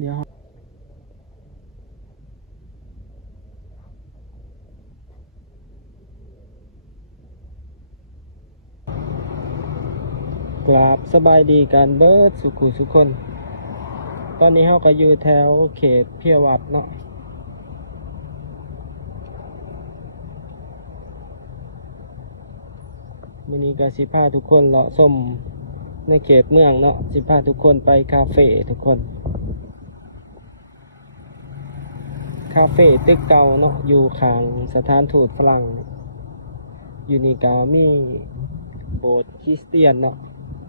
เดี๋ยวกราบสบายดีกันเบิดสุขุสุคนตอนนี้เราก็อยู่แถวเขตเพียวัดเนาะวันนี้ก็สิพาทุกคนเลาะส้มในเขตเมืองเนาะสิพาทุกคนไปคาเฟ่ทุกคนคาเฟ่ตึกเก่าเนาะอยู่ข้างสถานทูตฝรั่งอยู่นี่ก็มีโบสถ์คริสเตียนเนาะ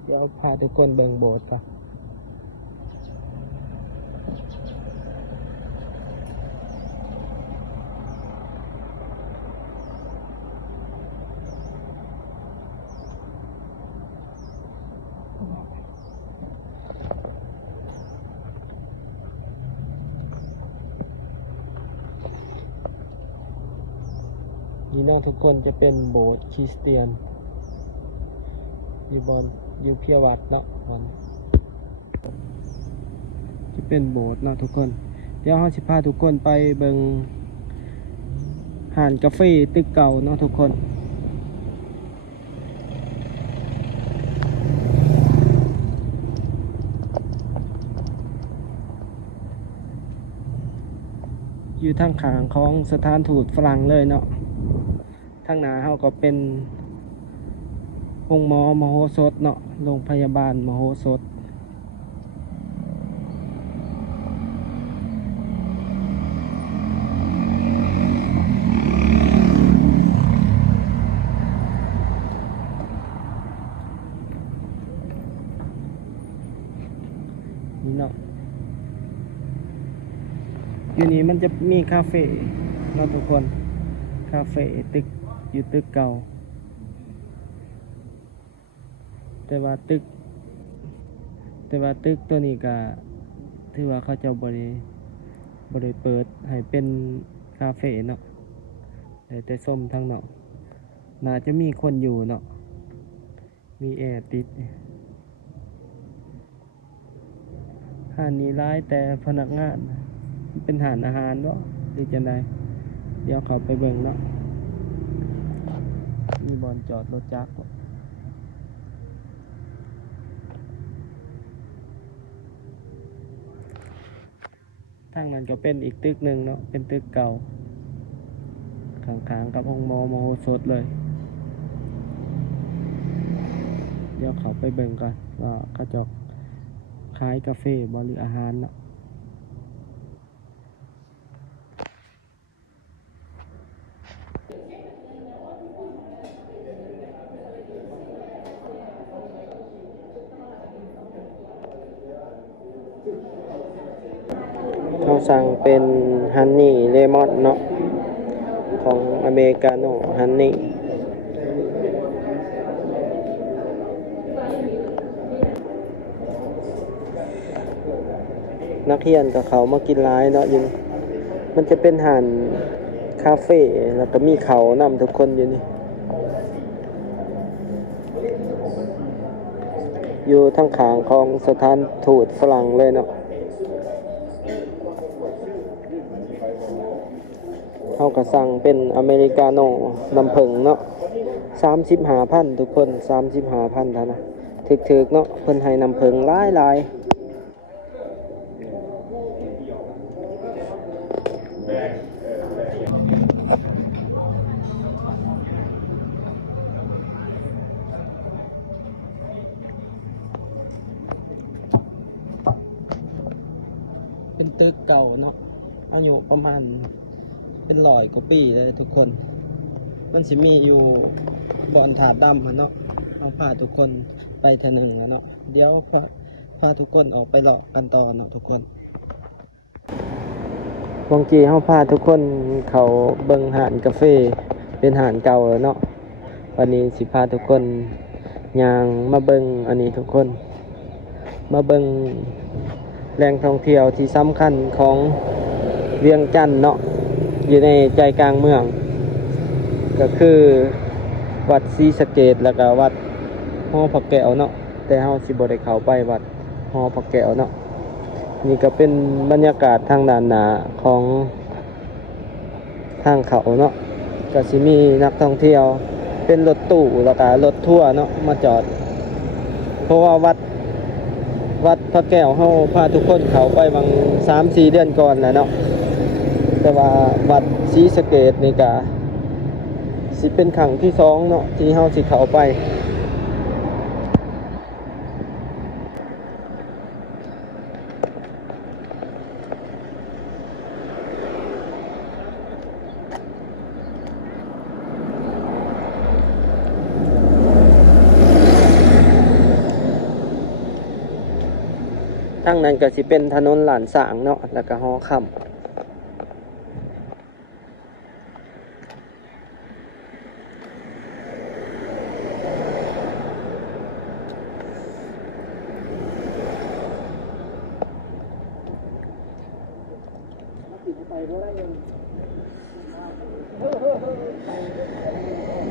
เดี๋ยวพาทุกคนเบิ่งโบสถ์ก่อนนี่เนาะทุกคนจะเป็นโบสถ์คริสเตียนอยู่เพียวัดเนาะมันจะเป็นโบสถ์เนาะทุกคนเดี๋ยวเราสิพาทุกคนไปเบิ่งห้านกาแฟตึกเก่าเนาะทุกคนอยู่ทางข้างของสถานทูตฝรั่งเลยเนาะทางหน้าเฮาก็เป็นองค์หมอมโหสถเนาะโรงพยาบาลมโหสถนี่เนาะอยู่นี่มันจะมีคาเฟ่เนาะทุกคนคาเฟ่ตึกอยู่ตึกเก่าแต่ว่าตึกตัวนี้ก็ถือว่าเขาจะบริเปิดให้เป็นคาเฟ่เนาะแต่ส้มทางเนาะน่าจะมีคนอยู่เนาะมีแอร์ติดห้านนี้ร้ายแต่พนักงานเป็นห้านอาหารเนาะหรือจะไดเดี๋ยวเขาไปเบิ่งเนาะมีบอนจอดรถจักรทางนั้นก็เป็นอีกตึกหนึ่งเนาะเป็นตึกเก่าข้างๆกับองค์มโหสถเลยเดี๋ยวเขาไปเบิ่งกันว่าเขาจะขายกาแฟบ่หรืออาหารเนาะเขาสั่งเป็นฮันนี่เลมอนเนาะของอเมริกาโน่ฮันนี่นักเรียนกับเขามากินร้ายเนาะยิงมันจะเป็นห่านคาเฟ่แล้วก็มีเขานำทุกคนอยู่นี่อยู่ทางขางของสถานทูตฝรั่งเลยเนาะเขาก็สั่งเป็นอเมริกาโน่น้ำผึ้งเนาะ35,000ทุกคน35,000เท่านะถึกๆเนาะเพิ่นให้น้ำผึ้งหลายเป็นตึกเก่าเนาะอายุประมาณเป็น100 กว่าปีเลยทุกคนมันสิมีอยู่บ่อนถาดดำเนาะเอาพาทุกคนไปเทอหนึ่งเนาะเดี๋ยวพาทุกคนออกไปเลาะกันต่อเนาะทุกคนบางทีเขาพาทุกคนเขาเบิ่งหานกาแฟเป็นหานเก่าเนาะวันนี้สิพาทุกคนย่างมาเบิ่งอันนี้ทุกคนมาเบิ่งแหล่งท่องเที่ยวที่สำคัญของเวียงจันทน์เนาะอยู่ในใจกลางเมืองก็คือวัดศรีสะเกษแล้วก็วัดหอพระแก้วเนาะแต่เฮาสิบ่ได้เข้าไปวัดหอพระแก้วเนาะเฮ นี่ก็เป็นบรรยากาศทางด้านหน้าของทางเขาเนาะก็สิมีนักท่องเที่ยวเป็นรถตู้แล้วก็รถทัวร์เนาะมาจอดเพราะว่าวัดพระแก้วเฮาพาทุกคนเขาไปบาง 3-4 เดือนก่อนแหละเนาะแต่ว่าวัดศรีสะเกษนี่ก็สิเป็นครั้งที่2เนาะที่เฮาสิเข้าไปทางนั้นก็สิเป็นถนนหลานสางเนาะแล้วก็หอค่ำ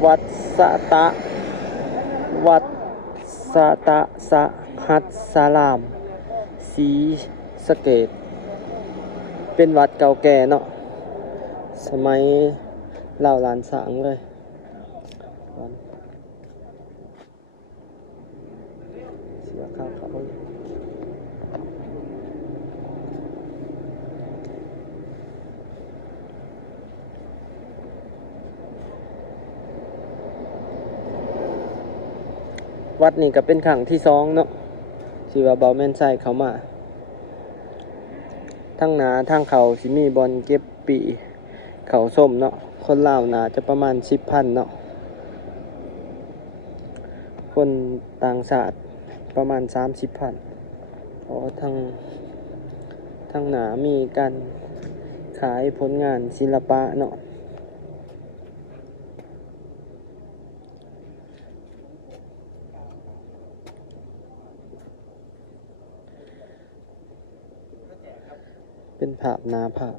วัดสะตะวัดสะตะสะหัสสารามศรีสะเกษเป็นวัดเก่าแก่เนาะสมัยเล่าหลานสางเลยเสียข้าวเขาวัดนี้ก็เป็นครั้งที่2เนาะที่ว่าเบาแม่นใส่เขามาทั้งหนาทั้งเขาสิมีบอลเก็บปีเขาส้มเนาะคนลาวนาจะประมาณ 10,000 เนาะคนต่างชาติประมาณ 30,000เพราะทั้งหนามีการขายผลงานศิลปะเนาะเป็นภาพนาผา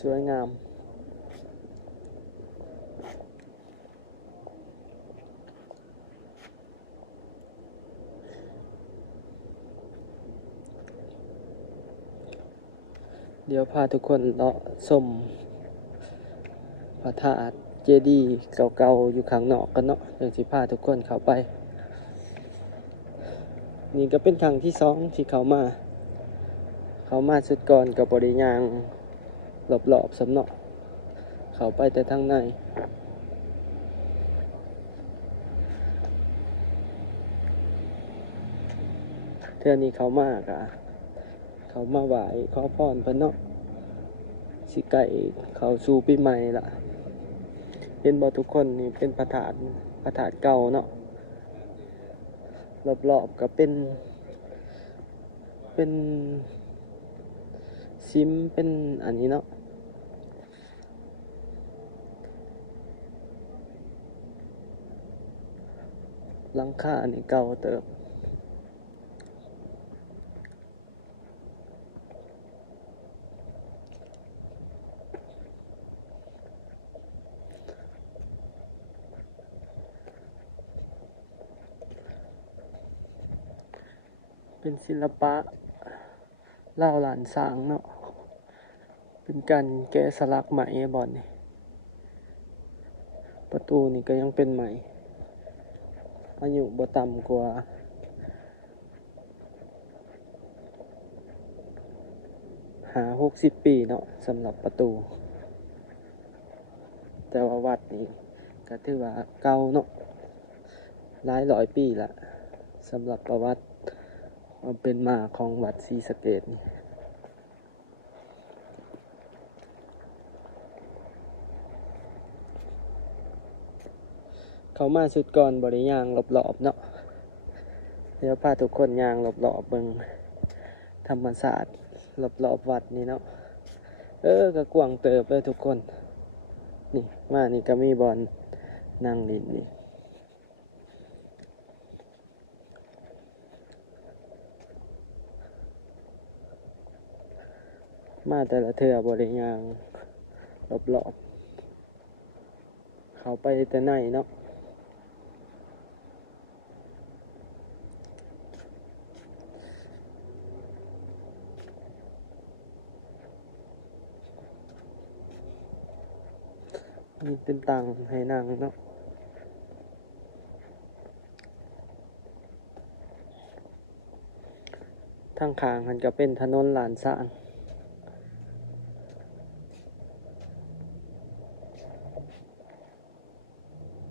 สวยงามเดี๋ยวพาทุกคนเลาะชมพระธาตุเจดีย์เก่าๆอยู่ข้างนอกกันเนาะเดี๋ยวสิพาทุกคนเข้าไปนี่ก็เป็นครั้งที่2ที่เขามาสุดก่อนกับบริยางรอบๆสำเนาะเขาไปแต่ทางในเทื่อนี้เขามากะเขามาไหว้ขอพรเพิ่นเนาะสิไก่เขาสู่ปีใหม่ละเห็นบ่ทุกคนนี่เป็นพระธาตุเก่าเนาะรอบๆก็เป็นซิมเป็นอันนี้เนาะหลังคาอันนี้เก่าเติบเป็นศิลปะเล่าหลานสางเนาะเป็นการแกะสลักไหมบ่อนนี่ประตูนี่ก็ยังเป็นไหมอายุบ่ต่ำกว่า60 ปีเนาะสำหรับประตูแต่ว่าวัดนี่ก็ถือว่าเก่าเนาะหลายร้อยปีละสำหรับประวัติความเป็นมาของวัดศรีสะเกษนี่เขามาสุดก่อนบริย่างรอบๆเนาะเดี๋ยวพาทุกคนย่างรอบๆเบิ่งธรรมศาสตร์รอบๆวัดนี่เนาะก็กว้างเติบเลยทุกคนนี่มานี่ก็มีบอลนั่งดินนี่มาแต่ละเทื่อบริย่างรอบๆเขาไปแต่ไหนเนาะ นี่เป็นตังให้นั่งเนาะทางข้างมันก็เป็นถนนหลานสาน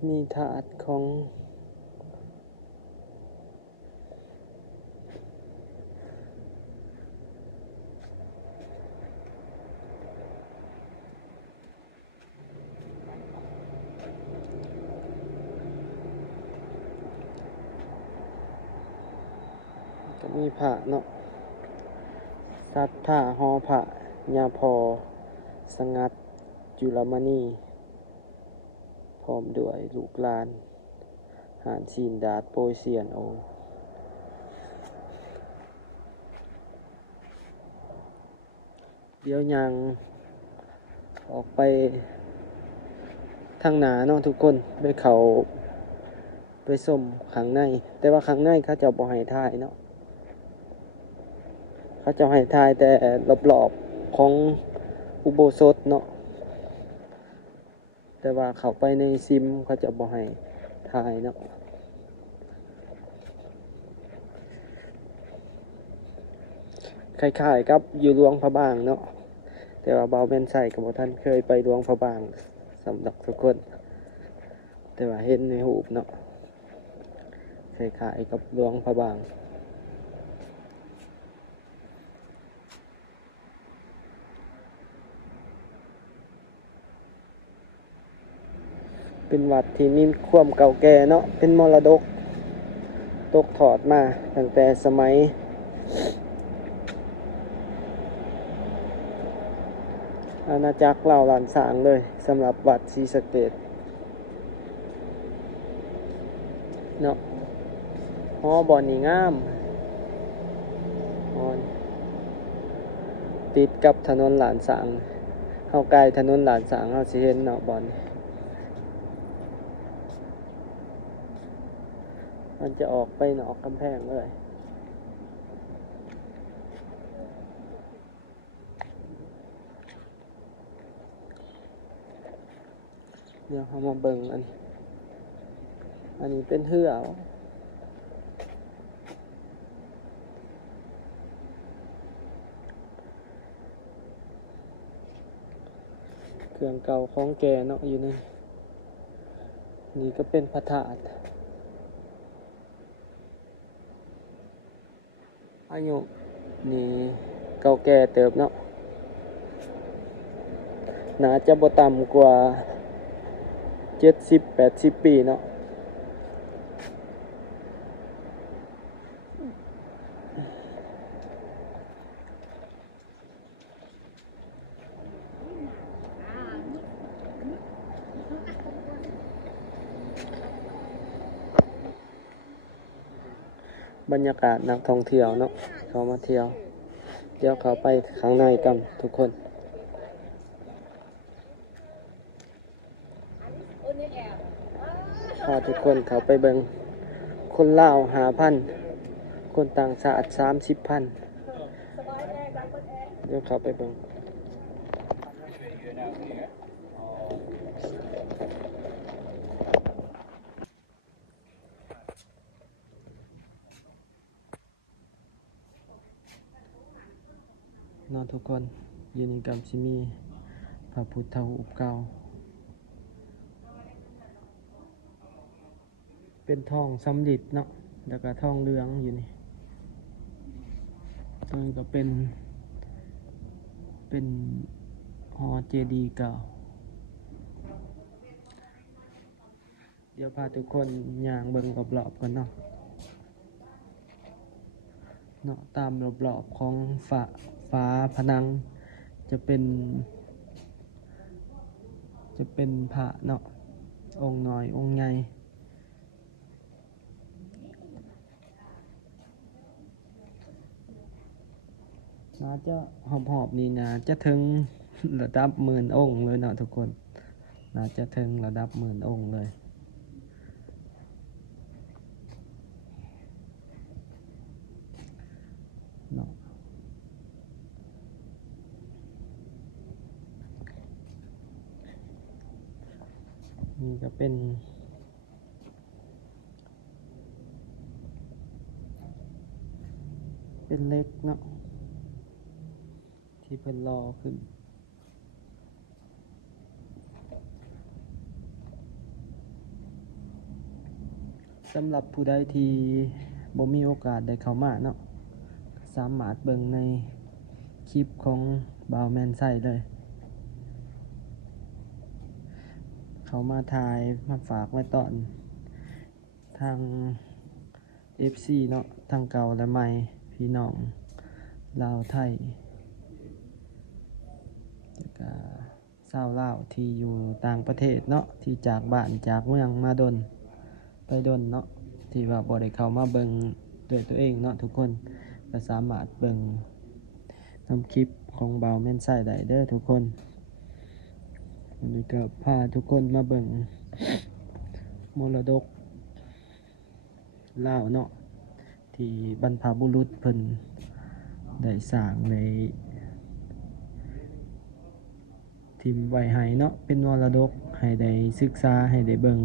มีถาดของก็มีผ้าเนาะสัทธาหอผ้ายาพอสงัดจุลมณีพร้อมด้วยลูกหลานหานซีนดาดโปยเซียนโอเดี๋ยวยังออกไปทางหนาเนาะทุกคนไปเขาไปส้มข้างในแต่ว่าข้างในเขาจะบ่ให้ถ่ายเนาะเขาจะให้ถ่ายแต่รอบๆของอุโบสถเนาะแต่ว่าเข้าไปในซิมเขาจะบ่ให้ถ่ายเนาะคล้ายๆกับอยู่หลวงพระบางเนาะแต่ว่าเบาแม่นใส่กับท่านเคยไปหลวงพระบางสำหรับทุกคนแต่ว่าเห็นในรูปเนาะคล้ายๆกับหลวงพระบางเป็นวัดที่มีความเก่าแก่เนาะเป็นมรดกตกทอดมาตั้งแต่สมัยอาณาจักรเล่าหลานสางเลยสำหรับวัดศรีสะเกษเนาะหอบ่อนี่งามติดกับถนนหลานสางเฮาใกล้ถนนหลานสางเฮาสิเห็นเนาะบ่อนมันจะออกไปนอกกำแพงเลยเดี๋ยวเฮามาเบิ่งอันนี้เป็นเหือเครื่องเก่าของแกเนาะอยู่นี่นี่ก็เป็นพระธาตุอายุนี่เก่าแก่เติบเนาะน่าจะบ่ต่ำกว่า70-80 ปีเนาะบรรยากาศนักท่องเที่ยวเนาะเขามาเที่ยวเดี๋ยวเขาไปข้างในกันทุกคนพาทุกคนเขาไปเบิ่งคนลาว5,000คนต่างชาติ30,000เดี๋ยวเขาไปเบิ่งเนาะทุกคนอยู่นี่กับสิมีพระพุทธรูปเก่าเป็นทองสำริดเนาะแล้วก็ทองเหลืองอยู่นี่ตรงนี้ก็เป็นหอเจดีย์เก่าเดี๋ยวพาทุกคนย่างเบิ่งรอบๆกันเนาะตามรอบๆของฝาผนังจะเป็นพระเนาะองค์น้อยองค์ใหญ่น่าจะหอบๆนี่นะจะถึงระดับ10,000 องค์เลยเนาะทุกคนน่าจะถึงระดับ10,000 องค์เลยเนาะ นี่ก็เป็นเล็กเนาะที่เพิ่นรอขึ้นสำหรับผู้ใดที่บ่มีโอกาสได้เข้ามาเนาะสามารถเบิ่งในคลิปของบ่าวแมนไซเลยเขามาถ่ายมาฝากไว้ตอนทาง FC เนาะทางเก่าและใหม่พี่น้องลาวไทยแล้วก็ชาวลาวที่อยู่ต่างประเทศเนาะที่จากบ้านจากเมืองมาดนไปดนเนาะที่ว่าบ่ได้เข้ามาเบิ่งด้วยตัวเองเนาะทุกคนก็สามารถเบิ่งนำคลิปของบ่าวแม่นไส้ได้เด้อทุกคนวันนี้ก็พาทุกคนมาเบิ่งมรดกลาวเนาะที่บรรพบุรุษเพิ่นได้สร้างในทิมไว้ให้เนาะเป็นมรดกให้ได้ศึกษาให้ได้เบิ่ง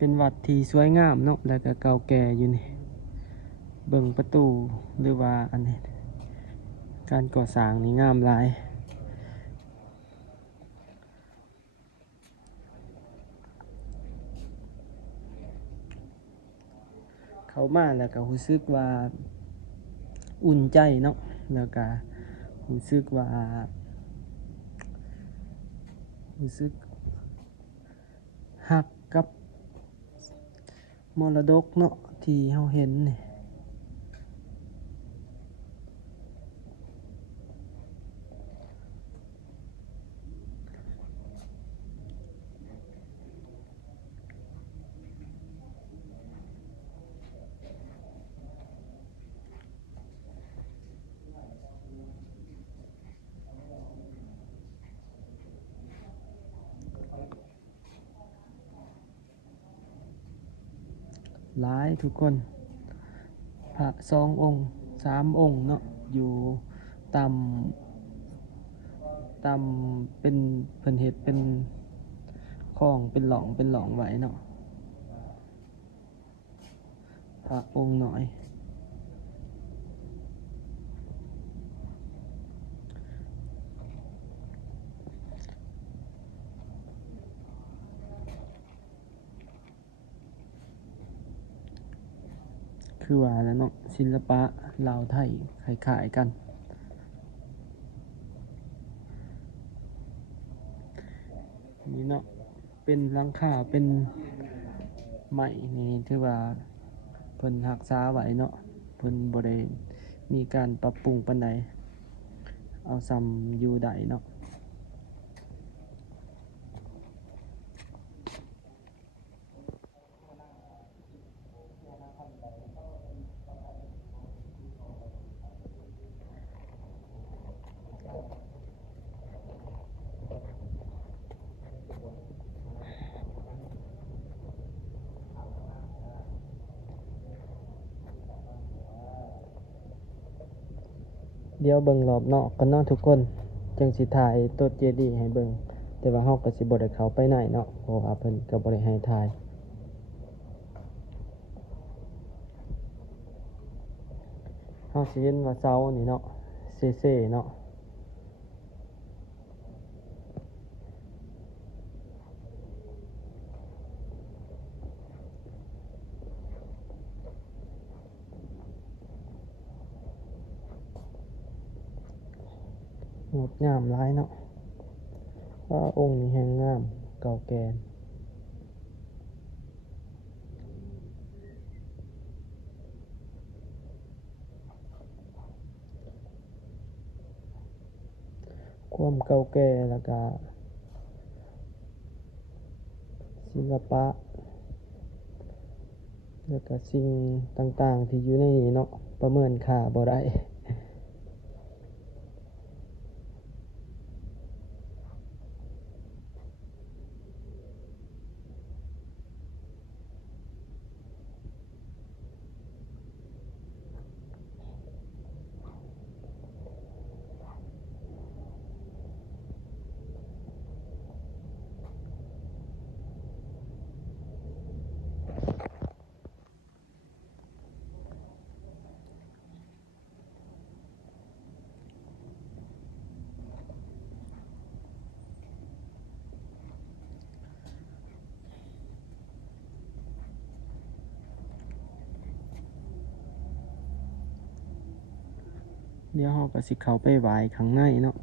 เป็นวัดที่สวยงามเนาะแล้วก็เก่าแก่อยู่นี่เบิ่งประตูหรือว่าอันนี้การก่อสร้างนี่งามหลายเข้ามาแล้วก็รู้สึกว่าอุ่นใจเนาะแล้วก็รู้สึกว่ารู้สึกฮักกับมรดกเนาะที่เฮาเห็นนี่หลายทุกคนพระ2 องค์3 องค์เนาะอยู่ตามเป็นเพิ่นเฮ็ดเป็นคลองเป็นหล่องไว้เนาะพระองค์น้อยคือว่าแล้วเนาะศิลปะลาวไทยคล้ายๆกันนี่เนาะเป็นหลังคาเป็นไม้นี่ถือว่าเพิ่นรักษาไว้เนาะเพิ่นบ่ได้มีการปรับปรุงปานใดเอาซ้ำอยู่ได้เนาะเดี๋ยวเบิ่งรอบนอกกันเนาะทุกคนจังสิถ่ายต้นเจดีย์ให้เบิ่งแต่ว่าเฮาก็สิบ่ได้เข้าไปไหนเนาะเพราะว่าเพิ่นก็บ่ได้ให้ถ่ายเฮาสิเห็นว่าเสานี่เนาะเซ่ๆเนาะงดงามหลายเนาะว่าองค์นี้แฮงงามเก่าแก่ความเก่าแก่แล้วก็ศิลปะแล้วก็สิ่งต่างๆที่อยู่ในนี้เนาะประเมินค่าบ่ได้ เดี๋ยวเราก็สิเข้าไปไหว้ข้างในเนาะ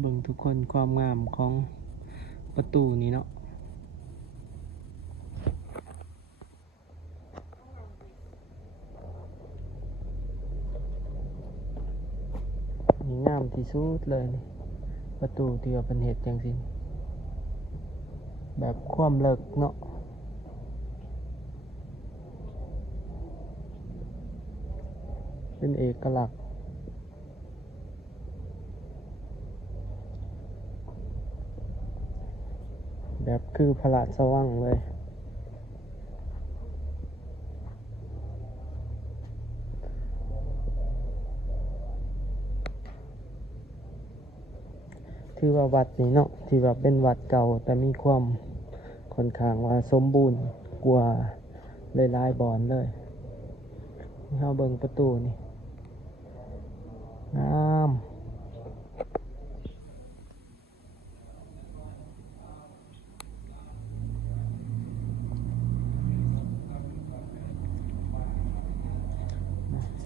เบิ่งทุกคนความงามของประตูนี้เนาะนี่งามที่สุดเลยนี่ประตูที่ว่าเป็นเห็ดจังสิแบบความเลิกเนาะเป็นเอกลักษณ์แบบคือพระราชวังเลยถือว่าวัดนี้เนาะที่ว่าเป็นวัดเก่าแต่มีความค่อนข้างว่าสมบูรณ์กว่าหลายๆบอนเลยเฮาเบิ่งประตูนี่งาม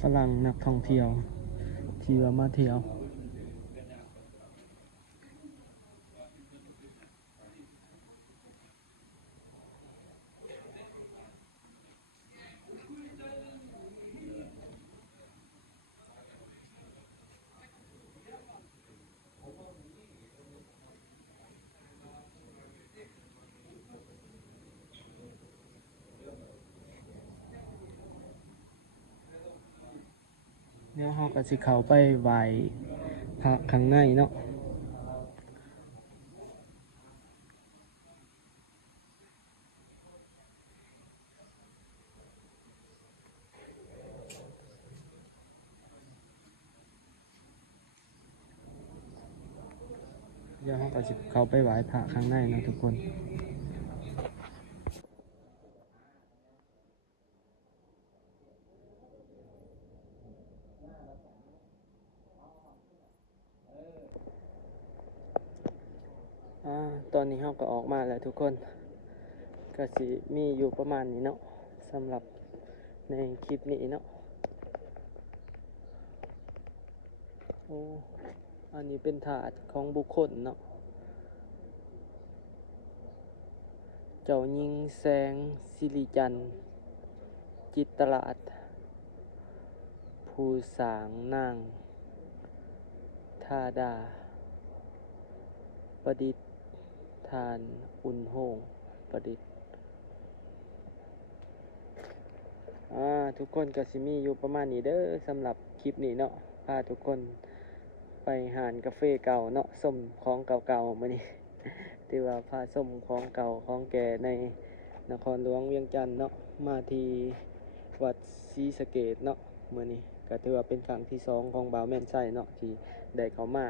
ฝรั่งนักท่องเที่ยวที่ว่ามาเที่ยวเดี๋ยวเราก็สิเข้าไปไหว้พระข้างในเนาะเดี๋ยวเราก็สิเข้าไปไหว้พระข้างในเนาะทุกคนตอนนี้เราก็ออกมาแล้วทุกคนก็สิมีอยู่ประมาณนี้เนาะสำหรับในคลิปนี้เนาะโอ้อันนี้เป็นถาดของบุคคลเนาะเจ้าหญิงแสงสิริจันทร์จิตรลาศภูสางนางธาดาประดิษฐานอุ่นโฮงประดิษฐ์ทุกคนก็สิมีอยู่ประมาณนี้เด้อสำหรับคลิปนี้เนาะพาทุกคนไปหานกาแฟเก่าเนาะส้มของเก่าๆมื้อนี้ ที่ว่าพาส้มของเก่าของแก่ในนครหลวงเวียงจันทน์เนาะมาที่วัดศรีสะเกษเนาะมื้อนี้ก็ถือว่าเป็นครั้งที่2ของบ่าวแม่นไส้เนาะที่ได้เข้ามา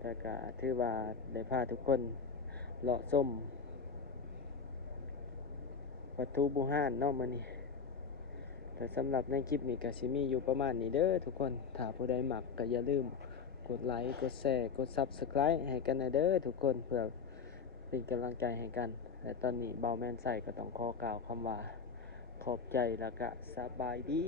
แต่ก็ถือว่าได้พาทุกคนเลาะส้มวัตถุโบราณเนาะมื้อนี้แต่สำหรับในคลิปนี้ก็สิมีอยู่ประมาณนี้เด้อทุกคนถ้าผู้ใดมักก็อย่าลืมกดไลค์กดแชร์กด Subscribe ให้กันนะเด้อทุกคนเพื่อเป็นกำลังใจให้กันและตอนนี้เบาแมนใส่ก็ต้องขอกล่าวคำว่าขอบใจแล้วก็สบายดี